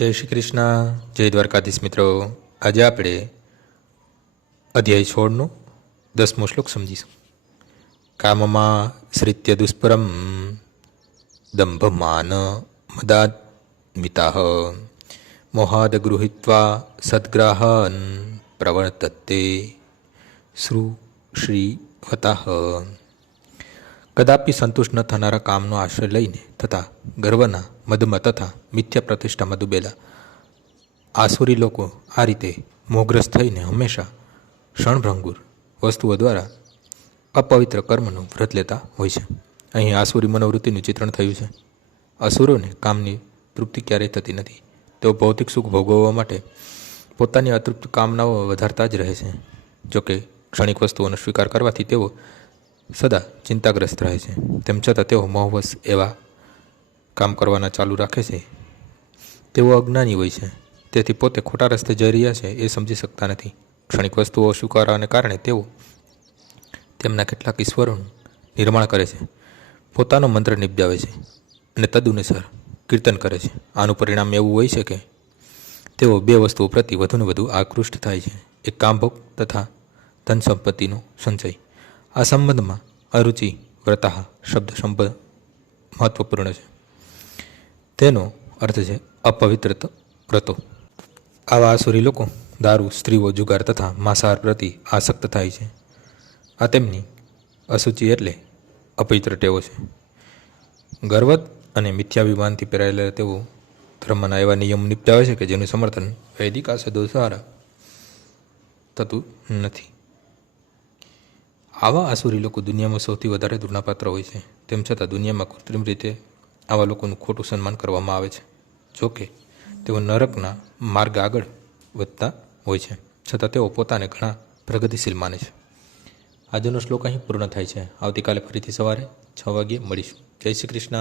જય શ્રી કૃષ્ણ, જય દ્વારકાધીશ મિત્રો. આજે આપણે અધ્યાય 16નો 10મો શ્લોક સમજીશું. કામમાં શ્રિત્ય દુષ્પરમ દંભમાન મદાન્વિતાઃ મોહાદ ગૃહીત્વા સદ્ગ્રાહન પ્રવર્તતે શ્રીવતાઃ. કદાપી સંતુષ્ટ ન થનારા કામનો આશ્રય લઈને તથા ગર્વના મદમાં તથા મિથ્યા પ્રતિષ્ઠામાં ડૂબેલા આસુરી લોકો આ રીતે મોહગ્રસ્ત થઈને હંમેશા ક્ષણભંગુર વસ્તુઓ દ્વારા અપવિત્ર કર્મનું વ્રત લેતા હોય છે. અહીં આસુરી મનોવૃત્તિનું ચિત્રણ થયું છે. અસુરોને કામની તૃપ્તિ ક્યારેય થતી નથી. તેઓ ભૌતિક સુખ ભોગવવા માટે પોતાની અતૃપ્ત કામનાઓ વધારતા જ રહે છે. જોકે ક્ષણિક વસ્તુઓનો સ્વીકાર કરવાથી તેઓ સદા ચિંતાગ્રસ્ત રહે છે. તેમ છતાં તેઓ મોહવશ એવા કામ કરવાના ચાલુ રાખે છે. તેઓ અજ્ઞાની હોય છે, તેથી પોતે ખોટા રસ્તે જઈ રહ્યા છે એ સમજી શકતા નથી. ક્ષણિક વસ્તુઓ સ્વીકારવાને કારણે તેઓ તેમના કેટલાક ઈશ્વરોનું નિર્માણ કરે છે, પોતાનો મંત્ર નિપજાવે છે અને તદનુસાર કીર્તન કરે છે. આનું પરિણામ એવું હોય છે કે તેઓ બે વસ્તુઓ પ્રતિ વધુને વધુ આકૃષ્ટ થાય છે: એક કામભોગ તથા ધન સંપત્તિનો સંચય. આ સંબંધમાં અરુચિ વ્રતાઃ શબ્દ મહત્વપૂર્ણ છે. તેનો અર્થ છે અપવિત્ર વ્રતો. આવા આસુરી લોકો દારૂ, સ્ત્રીઓ, જુગાર તથા માંસાહાર પ્રતિ આસક્ત થાય છે. આ તેમની અશુચિ એટલે અપવિત્ર ટેવો છે. ગર્વત અને મિથ્યાભિમાનથી પહેરાયેલા તેઓ ધર્મના એવા નિયમ નિપજાવે છે કે જેનું સમર્થન વૈદિક આસદો દ્વારા થતું નથી. આવા આસુરી લોકો દુનિયામાં સૌથી વધારે ધૃણાપાત્ર હોય છે. તેમ છતાં દુનિયામાં કૃત્રિમ રીતે આવા લોકોનું ખોટું સન્માન કરવામાં આવે છે. જોકે તેઓ નરકના માર્ગ આગળ વધતા હોય છે, છતાં તેઓ પોતાને ઘણા પ્રગતિશીલ માને છે. આજનો શ્લોક અહીં પૂર્ણ થાય છે. આવતીકાલે ફરીથી સવારે 6 વાગ્યે મળીશું. જય શ્રી કૃષ્ણ.